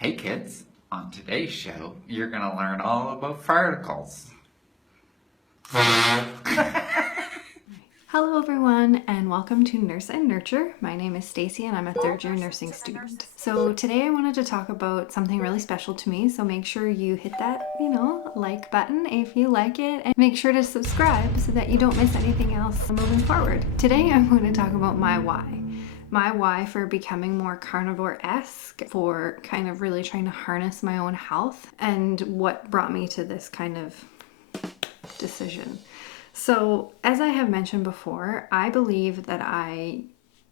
Hey kids, on today's show, you're going to learn all about farticles. Hello everyone and welcome to Nurse and Nurture. My name is Stacy and I'm a third year nursing student. So today I wanted to talk about something really special to me, so make sure you hit that, like button if you like it, and make sure to subscribe so that you don't miss anything else moving forward. Today I'm going to talk about my why. My why for becoming more carnivore-esque, for kind of really trying to harness my own health, and what brought me to this kind of decision. So, as I have mentioned before, I believe that I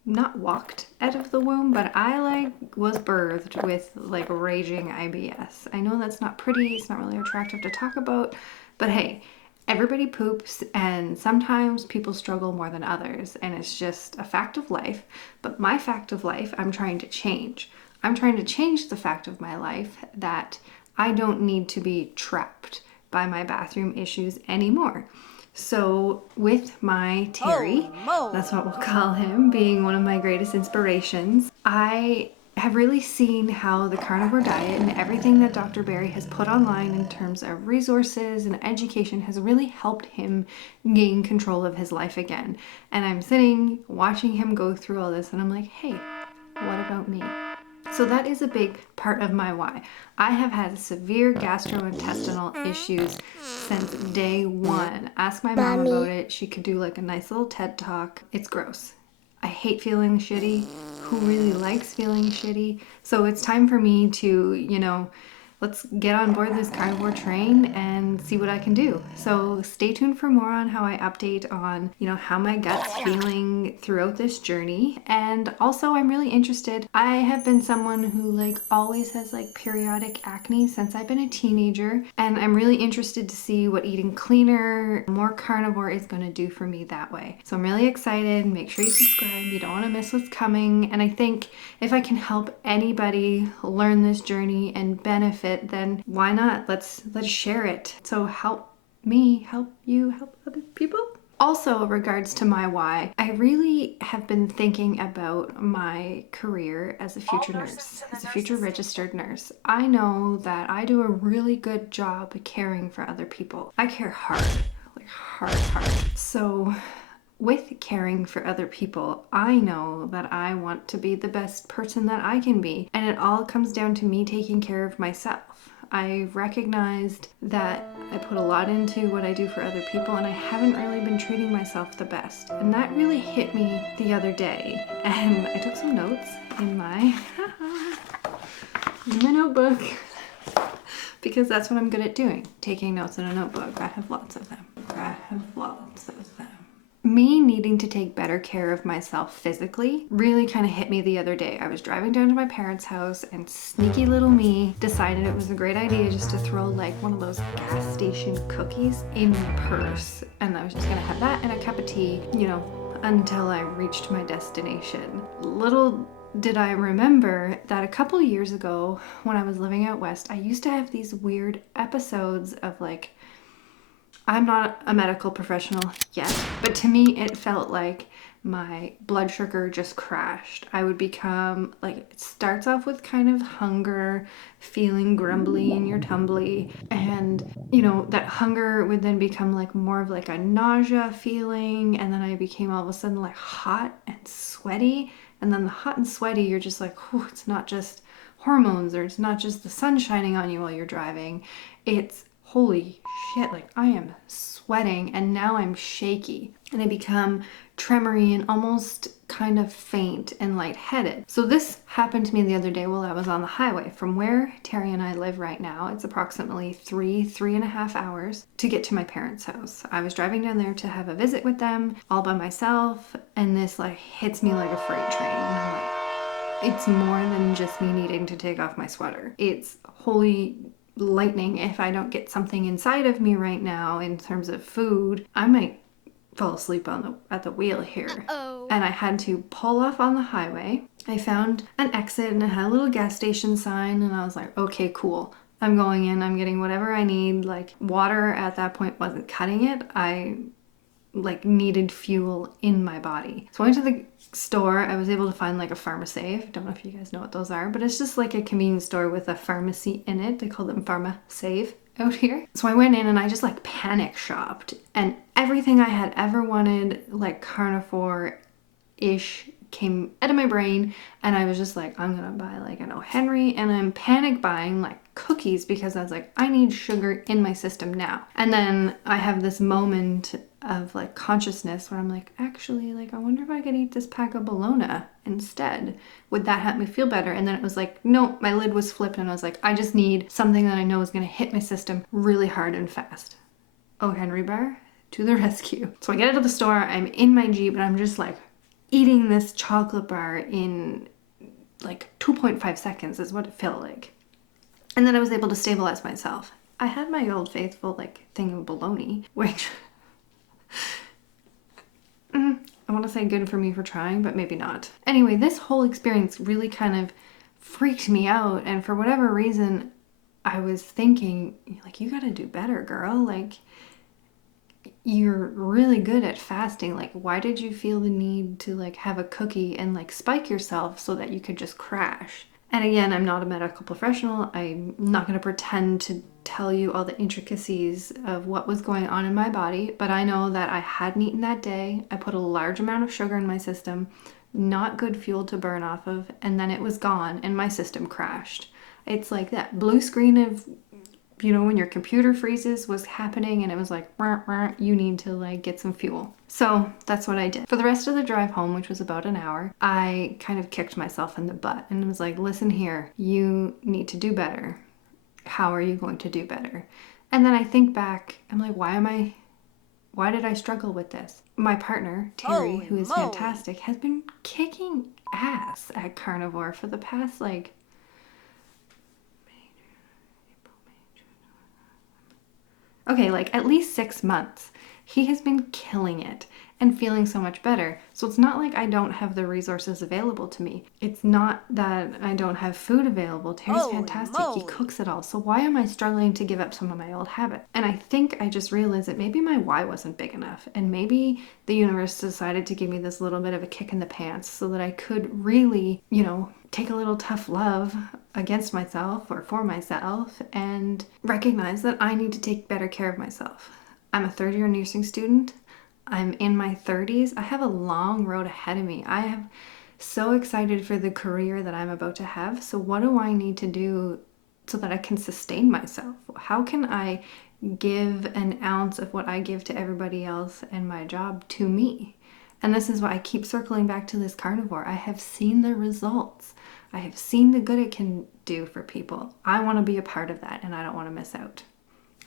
not walked out of the womb, but I was birthed with raging IBS. I know that's not pretty, it's not really attractive to talk about, but hey, everybody poops and sometimes people struggle more than others, and it's just a fact of life. But my fact of life, I'm trying to change. I'm trying to change the fact of my life that I don't need to be trapped by my bathroom issues anymore. So with my Terry, that's what we'll call him, being one of my greatest inspirations, I have really seen how the carnivore diet and everything that Dr. Barry has put online in terms of resources and education has really helped him gain control of his life again. And I'm sitting watching him go through all this and I'm like, hey, what about me? So that is a big part of my why. I have had severe gastrointestinal issues since day one. Ask my mom about it. She could do like a nice little TED talk. It's gross. I hate feeling shitty. Who really likes feeling shitty? So it's time for me to, let's get on board this carnivore train and see what I can do. So stay tuned for more on how I update on, how my gut's feeling throughout this journey. And also I'm really interested. I have been someone who always has periodic acne since I've been a teenager. And I'm really interested to see what eating cleaner, more carnivore is going to do for me that way. So I'm really excited. Make sure you subscribe. You don't want to miss what's coming. And I think if I can help anybody learn this journey and benefit, then why not? Let's share it. So help me, help you, help other people. Also, regards to my why, I really have been thinking about my career as a future nurse, as a future registered nurse. I know that I do a really good job caring for other people. I care hard, hard. So with caring for other people, I know that I want to be the best person that I can be. And it all comes down to me taking care of myself. I've recognized that I put a lot into what I do for other people and I haven't really been treating myself the best. And that really hit me the other day. And I took some notes in my notebook because that's what I'm good at doing, taking notes in a notebook. I have lots of them. Me needing to take better care of myself physically really kind of hit me the other day. I was driving down to my parents' house and sneaky little me decided it was a great idea just to throw one of those gas station cookies in my purse. And I was just gonna have that and a cup of tea, until I reached my destination. Little did I remember that a couple years ago when I was living out west, I used to have these weird episodes of I'm not a medical professional yet, but to me it felt like my blood sugar just crashed. I would become it starts off with kind of hunger, feeling grumbly in your tumbly, and that hunger would then become more of a nausea feeling, and then I became all of a sudden hot and sweaty, and then the hot and sweaty, you're just whew, it's not just hormones, or it's not just the sun shining on you while you're driving, it's holy shit, I am sweating and now I'm shaky. And I become tremory and almost kind of faint and lightheaded. So this happened to me the other day while I was on the highway. From where Terry and I live right now, it's approximately 3.5 hours to get to my parents' house. I was driving down there to have a visit with them all by myself, and this hits me like a freight train. And I'm it's more than just me needing to take off my sweater. It's holy lightning. If I don't get something inside of me right now in terms of food, I might fall asleep at the wheel here. Uh-oh. And I had to pull off on the highway. I found an exit and it had a little gas station sign, and I was like, okay, cool. I'm going in, I'm getting whatever I need. Water at that point wasn't cutting it. I needed fuel in my body. So I went to the store, I was able to find like a PharmaSave. Don't know if you guys know what those are, but it's just like a convenience store with a pharmacy in it. They call them PharmaSave out here. So I went in and I just like panic shopped, and everything I had ever wanted, like carnivore-ish, came out of my brain, and I was just like, I'm gonna buy like an O. Henry, and I'm panic buying like cookies because I was like, I need sugar in my system now. And then I have this moment of like consciousness where I'm like, actually, like, I wonder if I could eat this pack of bologna instead. Would that help me feel better? And then it was like, no, my lid was flipped, and I was like, I just need something that I know is gonna hit my system really hard and fast. O. Henry bar to the rescue. So I get out of the store, I'm in my Jeep, and I'm just like eating this chocolate bar in like 2.5 seconds is what it felt like. And then I was able to stabilize myself. I had my old faithful like thing of bologna, which I want to say good for me for trying, but maybe not. Anyway, this whole experience really kind of freaked me out, and for whatever reason, I was thinking, like, you gotta do better, girl. Like, you're really good at fasting. Like, why did you feel the need to like have a cookie and like spike yourself so that you could just crash? And again, I'm not a medical professional. I'm not going to pretend to tell you all the intricacies of what was going on in my body, but I know that I hadn't eaten that day. I put a large amount of sugar in my system, not good fuel to burn off of, and then it was gone and my system crashed. It's like that blue screen of, you know, when your computer freezes was happening, and it was like, "Wah, wah, you need to like get some fuel." So that's what I did. For the rest of the drive home, which was about an hour, I kind of kicked myself in the butt and was like, listen here, you need to do better. How are you going to do better? And then I think back, I'm like, why did I struggle with this? My partner, Terry, who is fantastic, has been kicking ass at carnivore for the past like at least 6 months. He has been killing it and feeling so much better. So it's not like I don't have the resources available to me. It's not that I don't have food available. Terry's fantastic. He cooks it all. So why am I struggling to give up some of my old habits? And I think I just realized that maybe my why wasn't big enough. And maybe the universe decided to give me this little bit of a kick in the pants so that I could really, you know, take a little tough love against myself or for myself and recognize that I need to take better care of myself. I'm a third-year nursing student. I'm in my 30s. I have a long road ahead of me. I am so excited for the career that I'm about to have. So what do I need to do so that I can sustain myself? How can I give an ounce of what I give to everybody else and my job to me? And this is why I keep circling back to this carnivore. I have seen the results. I have seen the good it can do for people. I want to be a part of that, and I don't want to miss out.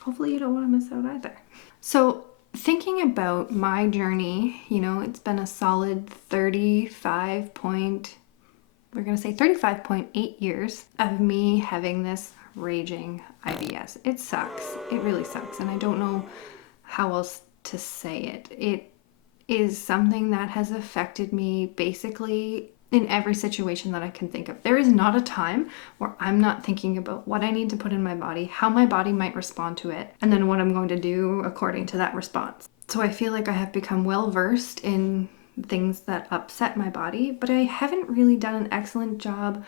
Hopefully you don't want to miss out either. So thinking about my journey, you know, it's been a solid 35.8 years of me having this raging IBS. It sucks. It really sucks. And I don't know how else to say it. It is something that has affected me basically in every situation that I can think of. There is not a time where I'm not thinking about what I need to put in my body, how my body might respond to it, and then what I'm going to do according to that response. So I feel like I have become well versed in things that upset my body, but I haven't really done an excellent job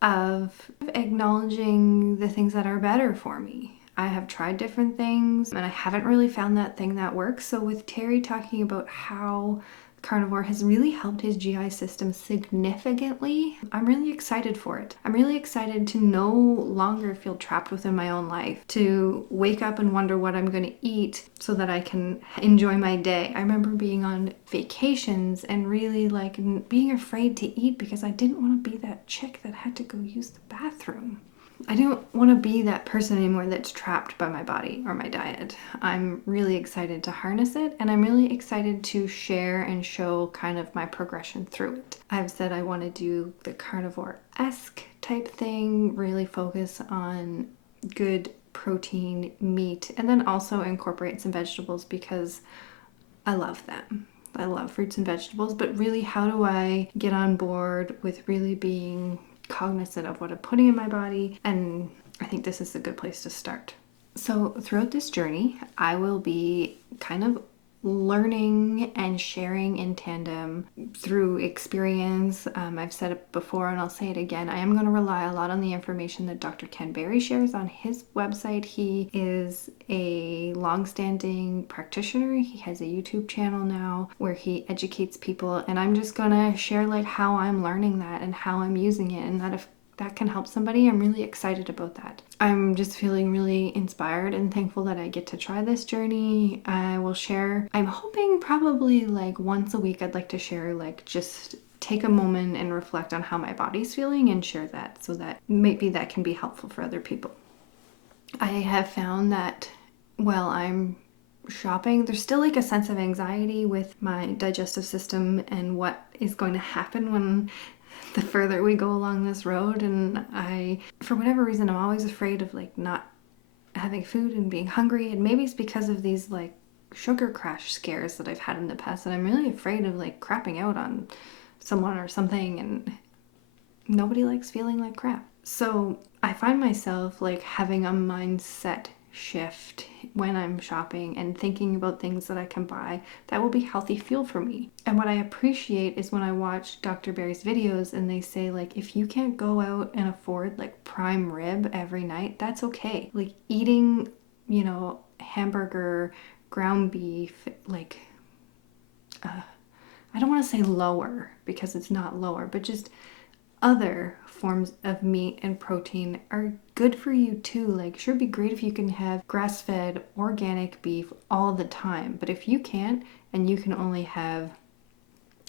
of acknowledging the things that are better for me. I have tried different things and I haven't really found that thing that works. So with Terry talking about how carnivore has really helped his GI system significantly, I'm really excited for it. I'm really excited to no longer feel trapped within my own life, to wake up and wonder what I'm going to eat so that I can enjoy my day. I remember being on vacations and really like being afraid to eat because I didn't want to be that chick that had to go use the bathroom. I don't want to be that person anymore that's trapped by my body or my diet. I'm really excited to harness it, and I'm really excited to share and show kind of my progression through it. I've said I want to do the carnivore-esque type thing, really focus on good protein, meat, and then also incorporate some vegetables because I love them. I love fruits and vegetables, but really how do I get on board with really being cognizant of what I'm putting in my body, and I think this is a good place to start. So throughout this journey, I will be kind of learning and sharing in tandem through experience. I've said it before and I'll say it again. I am going to rely a lot on the information that Dr. Ken Berry shares on his website. He is a long-standing practitioner. He has a YouTube channel now where he educates people, and I'm just going to share like how I'm learning that and how I'm using it, and that if that can help somebody, I'm really excited about that. I'm just feeling really inspired and thankful that I get to try this journey. I will share, I'm hoping probably like once a week, I'd like to share, like just take a moment and reflect on how my body's feeling and share that, so that maybe that can be helpful for other people. I have found that while I'm shopping, there's still like a sense of anxiety with my digestive system and what is going to happen when the further we go along this road. And for whatever reason, I'm always afraid of like not having food and being hungry, and maybe it's because of these like sugar crash scares that I've had in the past, and I'm really afraid of like crapping out on someone or something, and nobody likes feeling like crap. So I find myself like having a mindset shift when I'm shopping and thinking about things that I can buy that will be healthy fuel for me. And what I appreciate is when I watch Dr. Berry's videos and they say like, if you can't go out and afford like prime rib every night, that's okay. Like eating, you know, hamburger, ground beef, like I don't want to say lower because it's not lower, but just other forms of meat and protein are good for you too. Like, sure, it'd be great if you can have grass-fed organic beef all the time, but if you can't and you can only have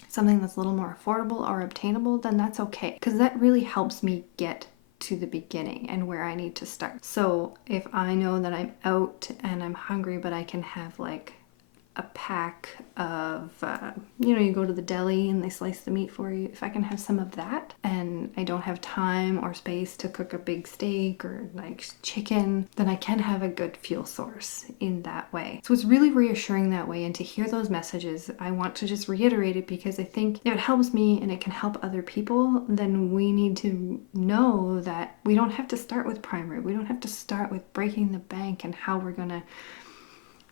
something that's a little more affordable or obtainable, then that's okay, because that really helps me get to the beginning and where I need to start. So if I know that I'm out and I'm hungry, but I can have like a pack of, you go to the deli and they slice the meat for you. If I can have some of that and I don't have time or space to cook a big steak or like chicken, then I can have a good fuel source in that way. So it's really reassuring that way. And to hear those messages, I want to just reiterate it, because I think if it helps me and it can help other people, then we need to know that we don't have to start with prime rib. We don't have to start with breaking the bank and how we're gonna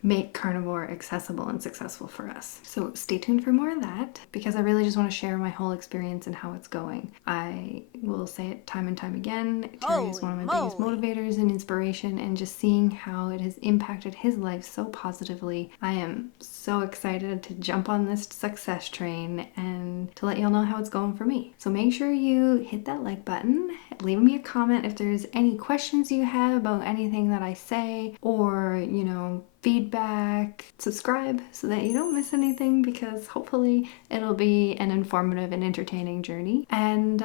make carnivore accessible and successful for us. So stay tuned for more of that, because I really just want to share my whole experience and how it's going. I will say it time and time again. Terry is one of my biggest motivators and inspiration, and just seeing how it has impacted his life so positively. I am so excited to jump on this success train and to let y'all know how it's going for me. So make sure you hit that like button, leave me a comment if there's any questions you have about anything that I say, or, feedback. Subscribe so that you don't miss anything, because hopefully it'll be an informative and entertaining journey. And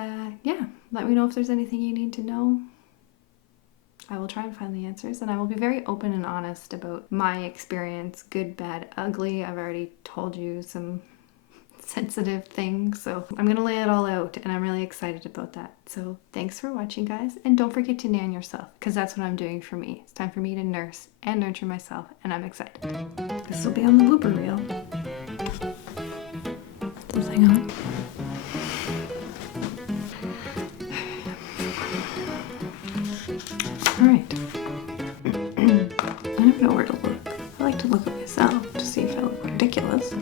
let me know if there's anything you need to know. I will try and find the answers, and I will be very open and honest about my experience, good, bad, ugly. I've already told you some sensitive things, so I'm gonna lay it all out, and I'm really excited about that. So thanks for watching, guys, and don't forget to nan yourself, because that's what I'm doing for me. It's time for me to nurse and nurture myself, and I'm excited. This will be on the blooper reel. Something on. All right. I don't know where to look. I like to look at myself to see if I look ridiculous.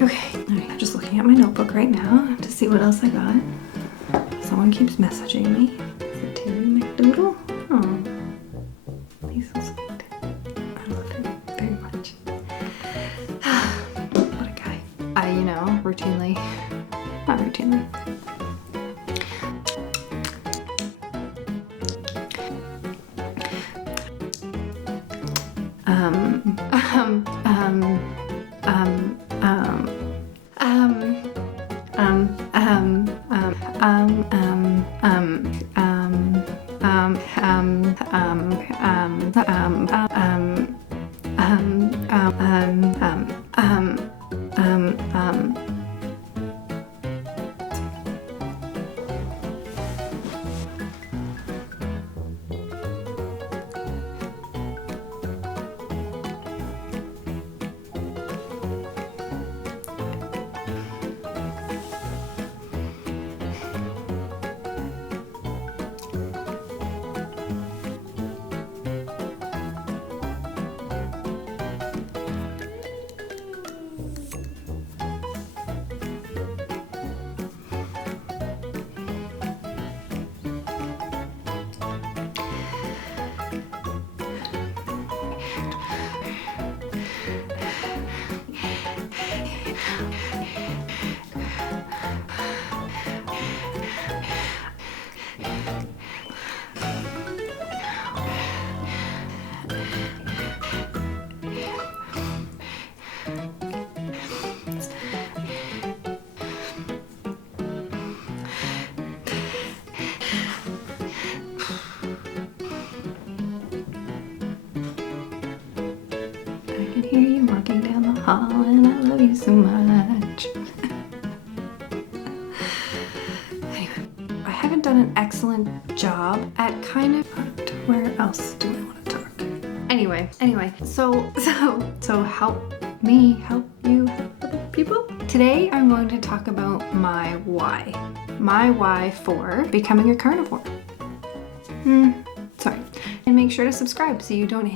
Okay, alright, I'm just looking at my notebook right now to see what else I got. Someone keeps messaging me. Is it Terry McDoodle? Oh, he's so sweet. I love him very much. What a guy. I, routinely, not routinely. so much. Anyway, I haven't done an excellent job at kind of, where else do I want to talk? Anyway, so help me help you help other people. Today I'm going to talk about my why. My why for becoming a carnivore. Sorry. And make sure to subscribe so you don't,